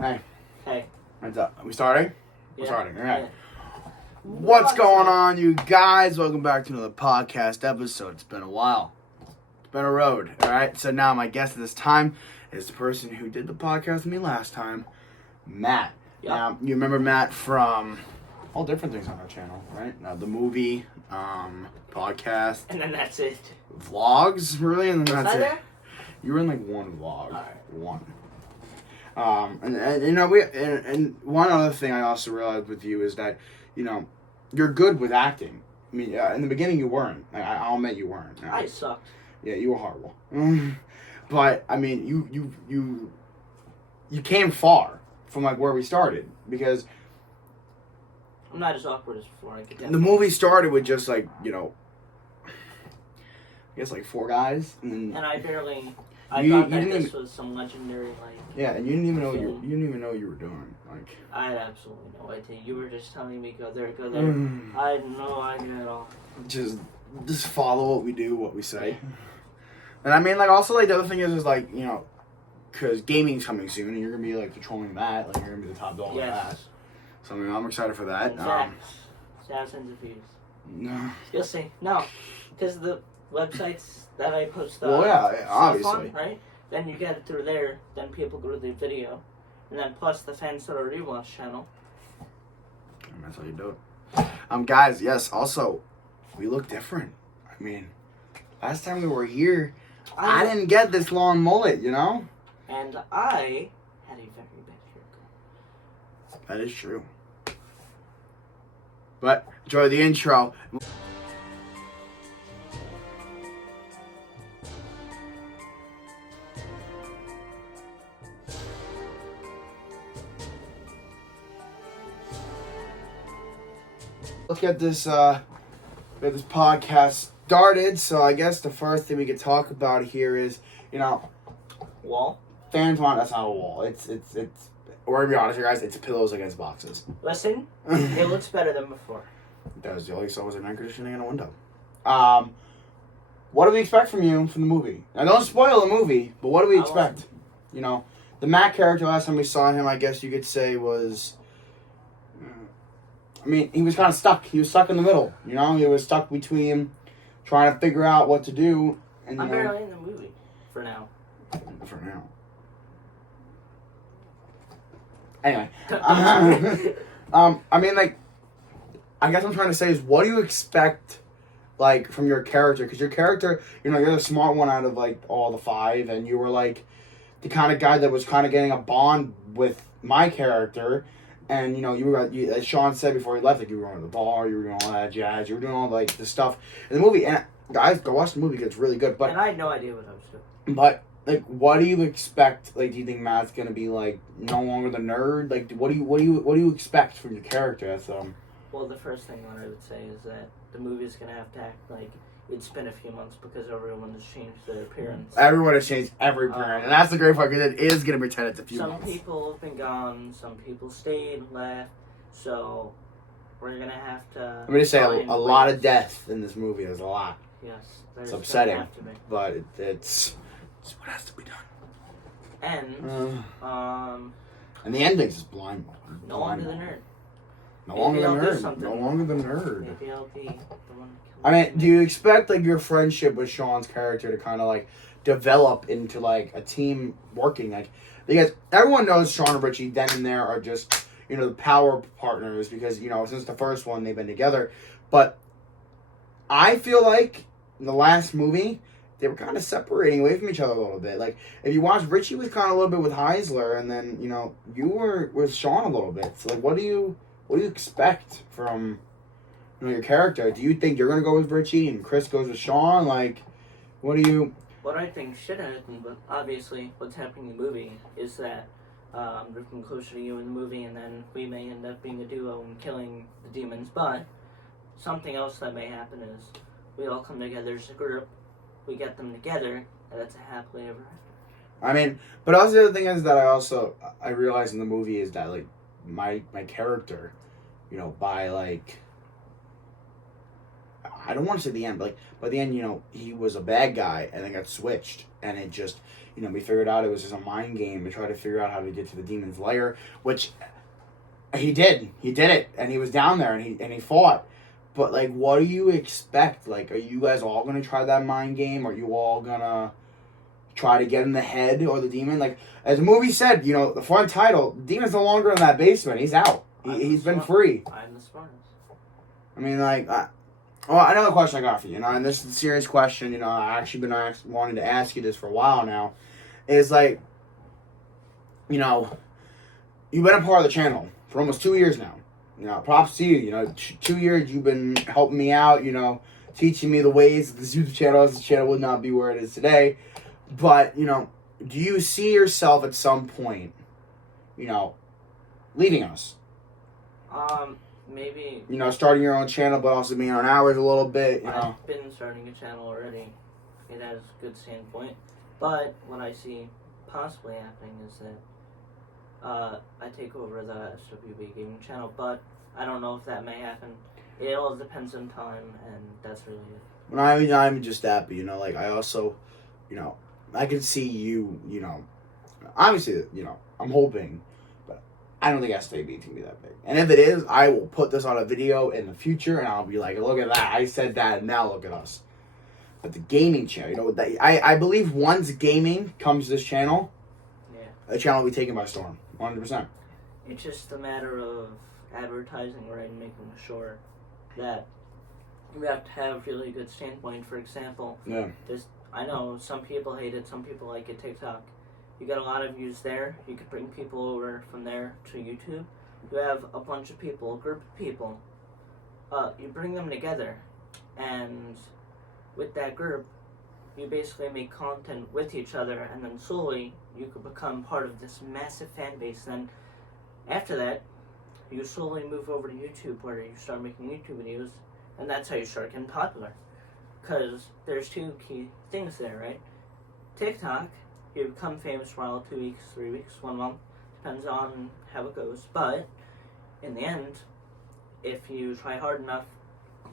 Hey. Hey. What's up? Are we starting? Yeah. We're starting. All right. Yeah. What's going on, you guys? Welcome back to another podcast episode. It's been a while. It's been a road. All right. So now my guest at this time is the person who did the podcast with me last time, Matt. Yep. Now, you remember Matt from all different things on our channel, right? The movie, podcast, And then that's it. vlogs, really, and then Was that's I it. there? You were in like one vlog. All right. One. And you know, and one other thing I also realized with you is that, you know, you're good with acting. I mean, in the beginning you weren't. I'll admit you weren't. I sucked. Yeah, you were horrible. But I mean, you came far from like where we started, because I'm not as awkward as before. I could the movie started with just like, you know, I guess like 4 guys, and I barely. I You- thought you that didn't this even- was some legendary like. yeah, and you didn't even know film. you didn't even know what you were doing. Like, I had absolutely no idea. You were just telling me go there, go there. I had no idea at all. just follow what we do, what we say. And I mean, like, also, like, the other thing is like, you know, because gaming's coming soon, and you're gonna be like patrolling that, like, you're gonna be the top dog of that. Yes. So I mean, I'm excited for that. Thousands of views. No. You'll see. No, because the websites that I post. Well, yeah, stuff obviously. on, right? Then you get it through there. Then people go to the video, and then plus the fans that already watch channel. And that's how you do it. Guys, yes. Also, we look different. I mean, last time we were here, I didn't get this long mullet, you know. And I had a very bad haircut. That is true. But enjoy the intro. Let's get this podcast started. So I guess the first thing we could talk about here is, you know, Wall. fans want, that's not a wall. It's we're gonna be honest here, guys, it's pillows against boxes. Listen, it looks better than before. That was the only saw was an air conditioning and a window. What do we expect from you from the movie? Now, don't spoil the movie, but what do we expect? You know, the Matt character, last time we saw him, I guess you could say was, I mean, he was kind of stuck. He was stuck in the middle, you know? He was stuck between trying to figure out what to do. And, I'm barely in the movie, for now. For now. Anyway. I mean, like, I guess what I'm trying to say is, what do you expect, like, from your character? Because your character, you know, you're the smart one out of, like, all the 5, and you were, like, the kind of guy that was kind of getting a bond with my character. And, you know, you were, as Sean said before he left, like, you were going to the bar, you were doing all that jazz, you were doing all, like, the stuff in the movie. And, guys, go watch the movie because it's really good. But, and I had no idea what I was doing. But, like, what do you expect? Like, do you think Matt's going to be, like, no longer the nerd? Like, what do you expect from your character? That's, Well, the first thing I would say is that the movie is going to have to act like it's been a few months because everyone has changed their appearance. Everyone has changed every appearance. And that's the great part, because it is going to pretend it's a few months. Some people have been gone, some people stayed, left, so we're going to have to... Let me just say, a lot of death in this movie. There's a lot. Yes. It's upsetting, have to be. but it's what has to be done. And, and the ending's just blind. no longer the nerd. No Maybe longer the I'll do nerd. something. No longer the nerd. Maybe I'll be the one... I mean, do you expect, like, your friendship with Sean's character to kind of, like, develop into, like, a team working? Like, because everyone knows Sean and Richie then and there are just, you know, the power partners because, you know, since the first one they've been together. But I feel like in the last movie, they were kind of separating away from each other a little bit. Like, if you watch, Richie was kind of a little bit with Heisler, and then, you know, you were with Sean a little bit. So, like, what do you expect from... You know, your character? Do you think you're gonna go with Richie and Chris goes with Sean? Like, what do you... What I think should happen, but obviously what's happening in the movie is that they're getting closer to you in the movie, and then we may end up being a duo and killing the demons. But something else that may happen is we all come together as a group, we get them together, and that's a happily ever after. I mean, but also the other thing is that I realized in the movie is that, like, my character, you know, by, like... I don't want to say the end, but like by the end, he was a bad guy and then got switched, and it just, we figured out it was just a mind game to try to figure out how to get to the demon's lair, which he did. He did it, and he was down there, and he fought. But like, what do you expect? Like, are you guys all gonna try that mind game? Are you all gonna try to get in the head or the demon? Like, as the movie said, the front title, the demon's no longer in that basement. He's out. He's been free. I'm the smartest. I mean, like, another question I got for you, and this is a serious question. I actually been wanting to ask you this for a while now. Is like, you've been a part of the channel for almost 2 years now. Props to you. 2 years you've been helping me out, teaching me the ways of this YouTube channel. This channel would not be where it is today. But, do you see yourself at some point, leaving us? Maybe. Starting your own channel, but also being on ours a little bit, I've been starting a channel already. It has a good standpoint. But what I see possibly happening is that I take over the SWB gaming channel, but I don't know if that may happen. It all depends on time, and that's really it. When I'm just that, but like I also, I can see you, obviously, I'm hoping, but I don't think SWB can be that big. And if it is, I will put this on a video in the future, and I'll be like, look at that, I said that, and now look at us. But the gaming channel, I believe once gaming comes to this channel, the channel will be taken by storm. 100%. It's just a matter of advertising, right, and making sure that we have to have really good standpoint. For example, I know some people hate it, some people like it. TikTok, you got a lot of views there. You could bring people over from there to YouTube. You have a bunch of people, a group of people. You bring them together, and with that group, you basically make content with each other, and then slowly you could become part of this massive fan base. Then after that, you slowly move over to YouTube, where you start making YouTube videos, and that's how you start getting popular. Because there's two key things there, right? TikTok, you become famous for 2 weeks, 3 weeks, 1 month, depends on how it goes. But in the end, if you try hard enough,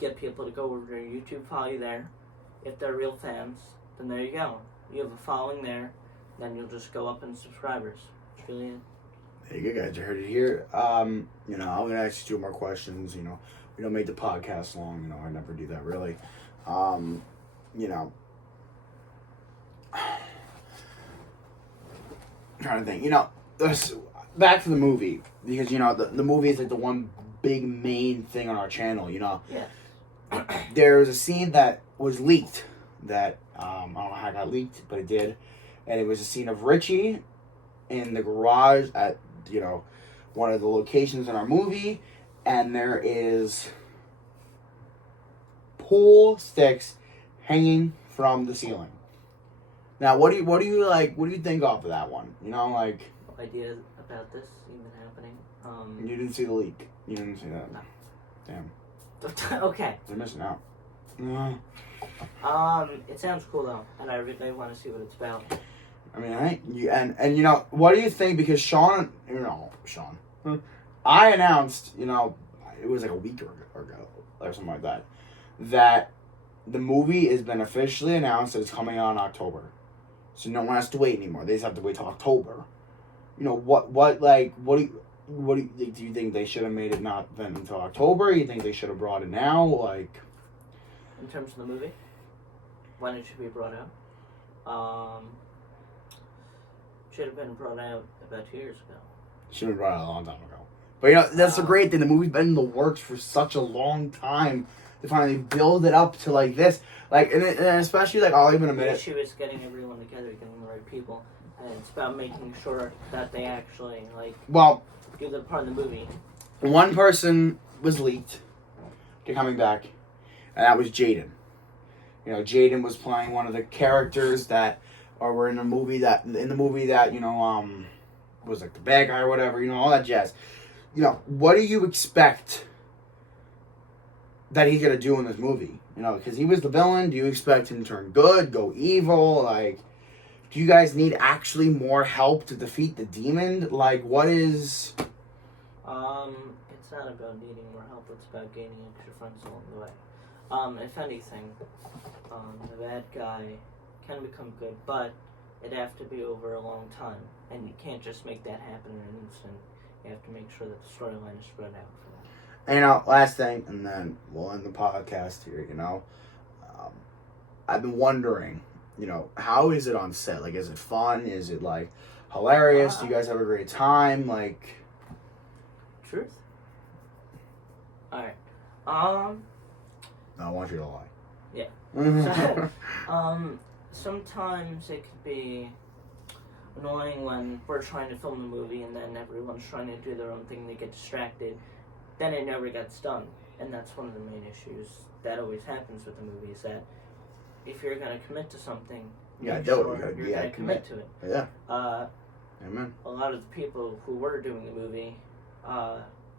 get people to go over to YouTube, follow you there. If they're real fans, then there you go. You have a following there, then you'll just go up in subscribers. It's really it. There you go, guys. You heard it here. I'm gonna ask you 2 more questions. We don't make the podcast long. I never do that really. Trying to think. Back to the movie, because the movie is like the one big main thing on our channel. Yeah. There's a scene that was leaked that I don't know how it got leaked, but it did, and it was a scene of Richie in the garage at one of the locations in our movie, and there is pool sticks hanging from the ceiling. Now, what do you think off of that one? No idea about this even happening. You didn't see the leak. You didn't see that. No. Damn. Okay. You're missing out. No. It sounds cool though, and I really want to see what it's about. I mean, and what do you think? Because Sean, I announced, it was like a week ago or something like that, that the movie has been officially announced that it's coming out in October. So no one has to wait anymore. They just have to wait till October. Do you think they should have made it not then until October? You think they should have brought it now? In terms of the movie, when it should be brought out, should have been brought out about 2 years ago. Should have been brought out a long time ago. But that's the great thing. The movie's been in the works for such a long time to finally build it up to like this. And especially I'll even admit it. The issue is getting everyone together, getting the right people, and it's about making sure that they actually do the part of the movie. One person was leaked to coming back, and that was Jaden. Jaden was playing one of the characters that were in the movie that was like the bad guy or whatever, all that jazz. What do you expect that he's gonna do in this movie? Because he was the villain. Do you expect him to turn good, go evil? Do you guys need actually more help to defeat the demon? What is? It's not about needing more help. It's about gaining extra funds along the way. If anything, the bad guy can become good, but it'd have to be over a long time, and you can't just make that happen in an instant. You have to make sure that the storyline is spread out for that. And last thing, and then we'll end the podcast here. I've been wondering, how is it on set? Like, is it fun? Is it like hilarious? Do you guys have a great time? Like, truth. All right. I want you to lie. Yeah. So, sometimes it could be annoying when we're trying to film the movie and then everyone's trying to do their own thing, they get distracted, then it never gets done. And that's one of the main issues that always happens with the movie, is that if you're going to commit to something, you're going to commit to it. Yeah. Amen. A lot of the people who were doing the movie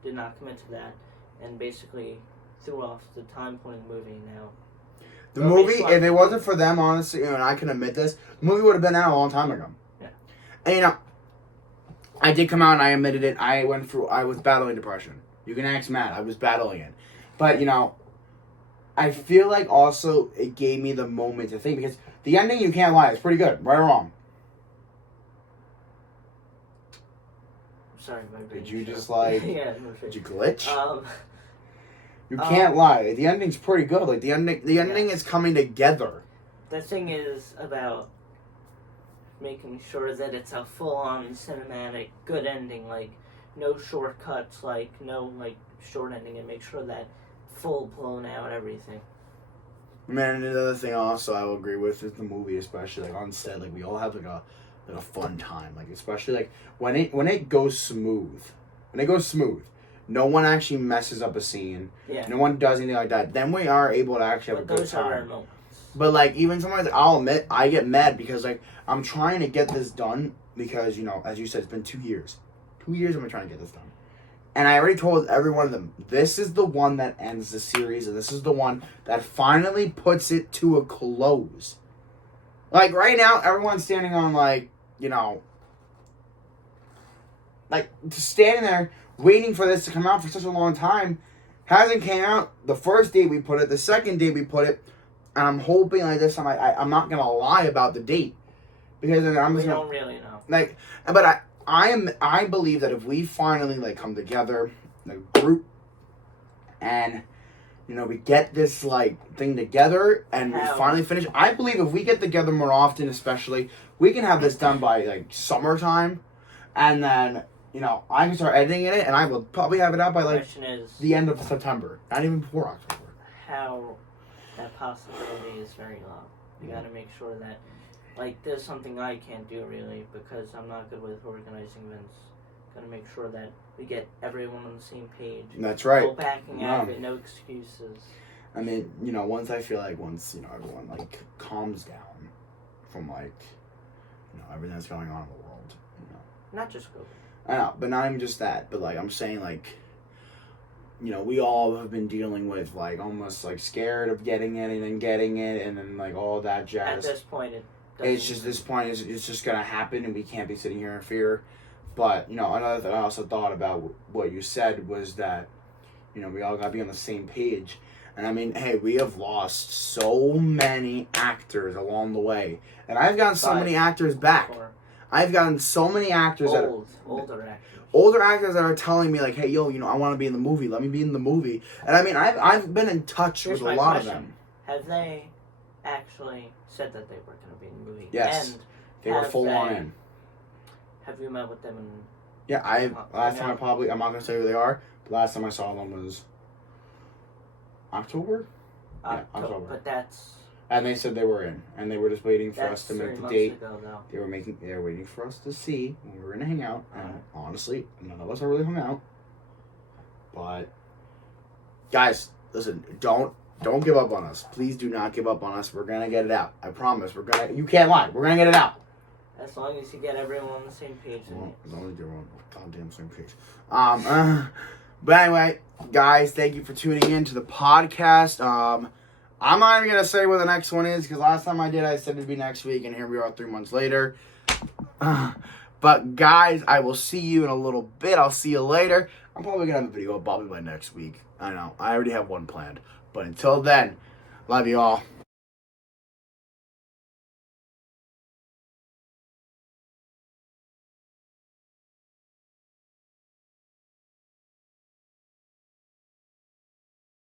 did not commit to that, and basically threw off the time point of the movie now. The movie, if it wasn't for them, honestly, and I can admit this, the movie would have been out a long time ago. Yeah. And, I did come out and I admitted it. I was battling depression. You can ask Matt. I was battling it. But, I feel like also it gave me the moment to think, because the ending, you can't lie, it's pretty good, right or wrong. Sorry, my brain. Did you shut. just like? Yeah. Did you glitch? You Um, can't lie. The ending's pretty good. Like the ending is coming together. The thing is about making sure that it's a full-on cinematic good ending, like no shortcuts, like no short ending, and make sure that full blown out everything. Man, and another thing also I will agree with is the movie, especially like on set, like we all have like a fun time, like especially like when it goes smooth. When it goes smooth, no one actually messes up a scene. Yeah. No one does anything like that. Then we are able to actually have a good Those are our time. moments. But like even sometimes I'll admit I get mad because like I'm trying to get this done because as you said, it's been 2 years. 2 years I've been trying to get this done. And I already told every one of them, this is the one that ends the series, and this is the one that finally puts it to a close. Like, right now, everyone's standing on, like, just standing there, waiting for this to come out for such a long time. Hasn't came out the first date we put it, the second date we put it, and I'm hoping, like, this time, I'm not going to lie about the date. Because then I'm just we don't really know. Like, but I believe that if we finally like come together, the group, and we get this like thing together and we finally finish. I believe if we get together more often, especially, we can have this done by like summertime, and then I can start editing it, and I will probably have it out by like the end of September, not even before October. How that possibility is very low. You got to make sure that. Like, there's something I can't do, really, because I'm not good with organizing events. Gotta make sure that we get everyone on the same page. That's right. No backing out of it, no excuses. I mean, once everyone, like, calms down from, like, everything that's going on in the world, Not just COVID. I know, but not even just that. But, like, I'm saying, like, we all have been dealing with, like, almost, like, scared of getting it and then getting it and then, like, all that jazz. At this point, it's just gonna happen, and we can't be sitting here in fear. But another thing I also thought about what you said was that we all gotta be on the same page. And I mean, hey, we have lost so many actors along the way, and I've gotten so many actors back. I've gotten so many actors older actors that are telling me like, hey, yo, I want to be in the movie. Let me be in the movie. And I mean, I've been in touch with a lot of them. Have they actually said that they were going to be in the movie? Yes. And they were full on in. Have you met with them? Last time I'm not going to say who they are, but last time I saw them was October? Yeah, October. But that's... And they said they were in, and they were just waiting for us to make the date. Ago, they were waiting for us to see when we were going to hang out. And honestly, none of us are really hung out. But, guys, listen, don't give up on us. Please do not give up on us. We're going to get it out. I promise. You can't lie. We're going to get it out. As long as you get everyone on the same page. As long as you're on the goddamn same page. But anyway, guys, thank you for tuning in to the podcast. I'm not even going to say what the next one is, because last time I did, I said it'd be next week, and here we are 3 months later. But guys, I will see you in a little bit. I'll see you later. I'm probably going to have a video probably by next week. I know. I already have one planned. But until then, love you all.